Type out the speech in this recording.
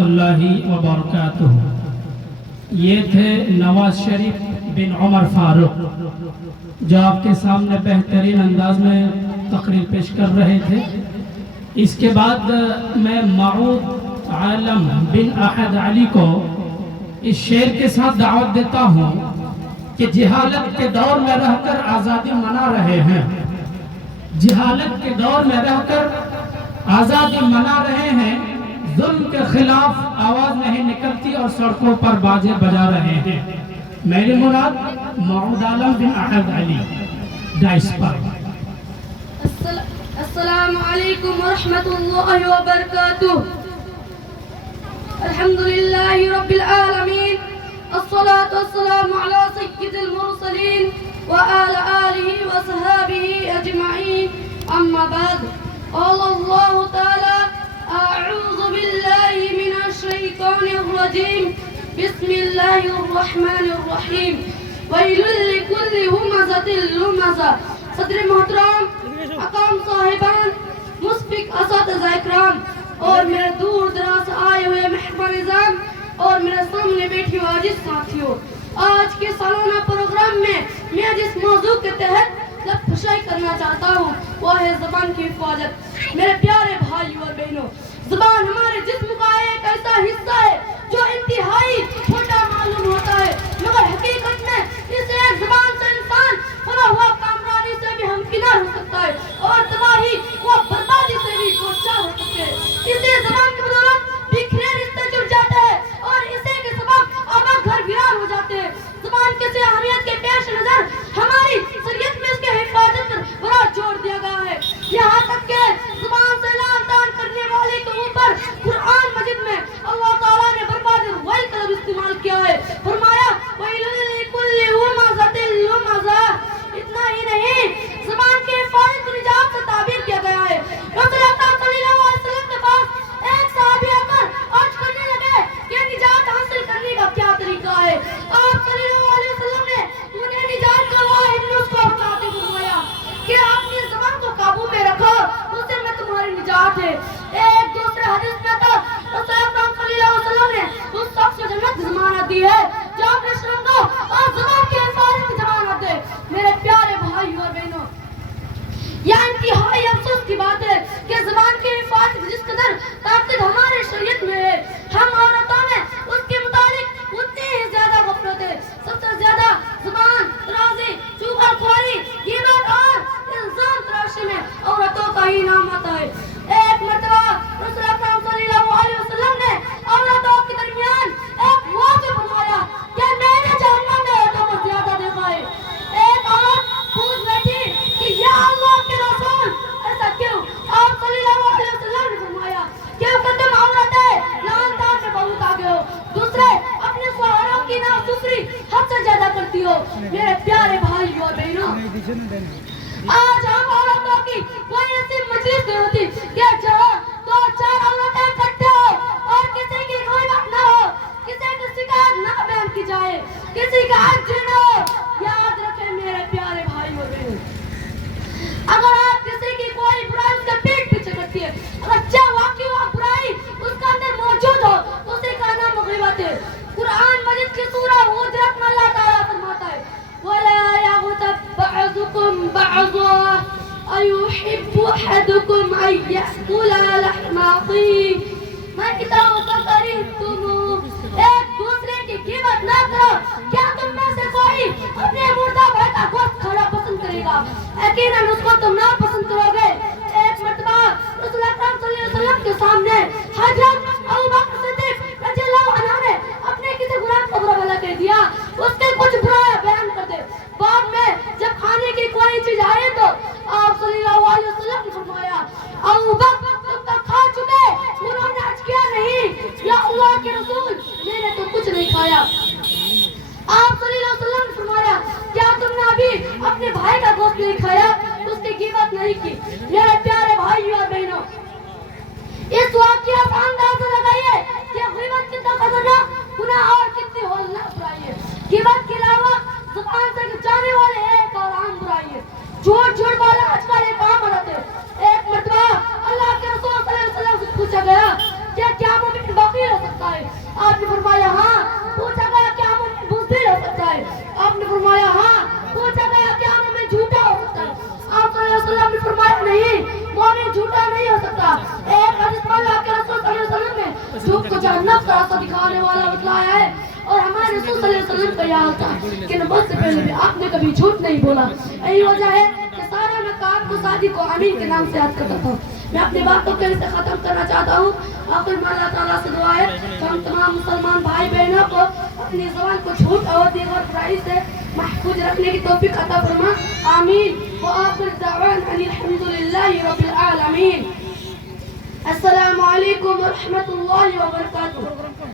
रहमतुल्लाहि व बरकातुहू। ये थे नवाज शरीफ बिन उमर फारूक, जो आपके सामने बेहतरीन अंदाज में तकरीर पेश कर रहे थे। इसके बाद मैं मऊद आलम बिन अहद अली को इस शेर के साथ दावत देता हूँ कि जिहालत के दौर में रहकर आज़ादी मना रहे हैं, जिहालत के दौर में रहकर आज़ादी मना रहे हैं, जुल्म के खिलाफ आवाज नहीं निकलती और सड़कों पर बाजे बजा रहे हैं। मेरी मुराद मऊद आलम बिन अहद अली डाइस पर। अस्सलामु अलैकुम व रहमतुल्लाहि व बरकातुहू। अल्हम्दुलिल्लाहि रब्बिल आलमीन, अस्सलातु वस्सलामु अला सय्यिदिल मुरसलीन व अला आलिहि व सहाबिहि अजमईन। अम्मा बाद, क़ाल अल्लाहु तआला अऊज़ु बिल्लाहि मिनश शैतानिर रजीम, बिस्मिल्लाहिर रहमानिर रहीम, वैलुल लिकुल्लि हुमज़तिल लुमज़ा। सदर मोहतरम, अकाम साहिबान, मुस्बिक असातिज़ा इकराम और मेरे दूर दराज से आए हुए मेहमान निज़ाम और मेरे सामने बैठी हुए आजिज़ साथियों, आज के सालाना प्रोग्राम में मैं जिस मौजू के तहत लफ्ज़शाई करना चाहता हूँ वो है ज़बान की हिफाजत। मेरे प्यारे भाइयों और बहनों, ज़बान हमारे जिस्म का एक ऐसा हिस्सा है जो इंतहाई छोटा मालूम होता है, मगर हकीकत में इस एक ज़बान से इंसान खुला हुआ कामरानी से भी हमकिनार हो सकता है और तबाही व बर्बादी से भी दो-चार हो सकते हैं। इसी ज़बान की बदौलत बिखरे रिश्ते जुड़ जाते हैं और इसी के सबब आबाद घर वीरान हो जाते हैं। ज़बान की अहमियत के पेश नजर हमारी शरीयत में इसके हिफाजत पर बड़ा जोर दिया गया है। यहाँ तक के ज़बान से लान-तान करने वाले के ऊपर कुरान मजीद में अल्लाह ताला ने बर्बादी वही कलम इस्तेमाल किया है। फरमाया वैलुल लिकुल्लि हुमज़तिल लुमज़ा। इतना ही नहीं, ज़बान के हिफाजत को निजात से ताबीर किया गया है। रसूल अकरम सल्लल्लाहु अलैहि वसल्लम के पास एक सहाबी आकर अर्ज करने लगे कि निजात हासिल करने का क्या तरीका है। आप सल्लल्लाहु अलैहि वसल्लम ने उन्हें निजात का वाहिद नुस्खा बताते हुए फरमाया कि आपने ज़बान को काबू में रखो, उससे में तुम्हारी निजात है। एक दूसरे हदीस में तो रसूल अकरम सल्लल्लाहु अलैहि वसल्लम ने उस शख्स को जन्नत की ज़मानत दी है जो अपने शर्म को और ज़बान की हिफाजत की ज़मानत दे। मेरे प्यारे भाइयों और बहनों, यह इंतहाई अफसोस की बात है कि ज़बान की हिफाजत जिस कदर ताकत हमारे शरीयत में है, हम औरतों में उसके मुताबिक उतनी ही ज्यादा गफलत है। सबसे ज्यादा ज़बान तराज़ी, चुगलखोरी, ग़ीबत और इल्ज़ाम तराशी में औरतों का ही नाम आता है। एक मर्तबा रसूल अकरम सल्लल्लाहु अलैहि वसल्लम ने औरतों के दरमियान एक वाक़या फरमाया कि मैंने जहन्नम में औरतों को ज्यादा देखा है। एक औरत पूछ बैठी कि या अल्लाह के रसूल, ऐसा क्यों? आप सल्लल्लाहु अलैहि वसल्लम ने फरमाया क्योंकि तुम औरतें लान-तान में बहुत आगे हो, दूसरे अपने शौहरों की नाशुक्री हद से ज्यादा करती हो। मेरे प्यारे भाइयों और बहनों, आज हम औरतों की कोई ऐसी मजलिस नहीं होती कि जहाँ दो चार औरतें इकट्ठे हो और किसी की कोई बात ना हो, किसी की शिकायत ना बयान की जाए, किसी का हक न हो। याद रखें मेरे प्यारे भाई और बहनों, अगर आप किसी की कोई बुराई उसके पीठ पीछे करती है, अगर क्या वाकई वो बुराई उसका अंदर मौजूद हो तो उसे का नाम ग़ीबत है। कुरान मजीद की सूरह हुजरात में अल्लाह ताला फरमाता है वला यग़्तब बअज़ुकुम बअज़ा अयुहिब्बु अहदुकुम अन यअकुला लहमा अख़ीहि मैतन फकरिहतुमूह। एक दूसरे की ग़ीबत ना करो। क्या तुम में से कोई अपने मुर्दा भाई का गोश्त खाना पसंद करेगा? यकीनन उसको तुम ना पसंद करोगे। एक मर्तबा रसूल अकरम सल्लल्लाहु अलैहि वसल्लम के सामने हजरत अबू बकर सिद्दीक़ रज़ियल्लाहु अन्हु ने अपने किसी गुलाम को बुरा भला कह दिया, उसके कुछ बुराई बयान कर दे। बाद में जब खाने की कोई चीज आए तो आप सल्लल्लाहु अलैहि वसल्लम ने फरमाया अबू बकर तुम तो खा चुके, उन्होंने आज किया नहीं। या अल्लाह के रसूल, मैंने तो कुछ नहीं खाया। आप सल्लल्लाहु अलैहि वसल्लम ने फरमाया क्या तुमने अभी अपने भाई का गोश्त नहीं खाया, उसकी ग़ीबत नहीं की? मेरे प्यारे भाइयों और बहनों, इस वाक़या का अंदाज़ा लगाइए कि ग़ीबत कितना खतरनाक गुनाह और कितनी होलनाक बुराई है। ग़ीबत के अलावा ज़बान से जाने वाले एक और आम बुराई है झूठ बोलना। आजकल एक आम आदत है। एक मर्तबा अल्लाह के रसूल सल्लल्लाहु अलैहि वसल्लम से पूछा गया कि क्या मोमिन बख़ील हो सकता ہوتا ہے۔ ایک حدیث میں اللہ کے رسول صلی اللہ علیہ وسلم نے جھوٹ کو جہنم کا راستہ دکھانے والا بتلایا ہے، اور ہمارے رسول صلی اللہ علیہ وسلم کا یہ حال تھا کہ نماز سے پہلے بھی آپ نے کبھی جھوٹ نہیں بولا۔ یہی وجہ ہے کہ سارا میں کام کو سادی کو امین کے نام سے یاد کرتا تھا۔ میں اپنی باتوں کو سے ختم کرنا چاہتا ہوں۔ آخر میں اللہ تعالیٰ سے دعا ہے کہ ہم تمام مسلمان بھائی بہنوں کو اپنی زبان کو جھوٹ اور دیگر برائی سے محفوظ رکھنے کی توفیق عطا فرما، آمین۔ وآخر دعوانا ان الحمد للہ رب العالمین۔ السلام علیکم ورحمۃ اللہ وبرکاتہ۔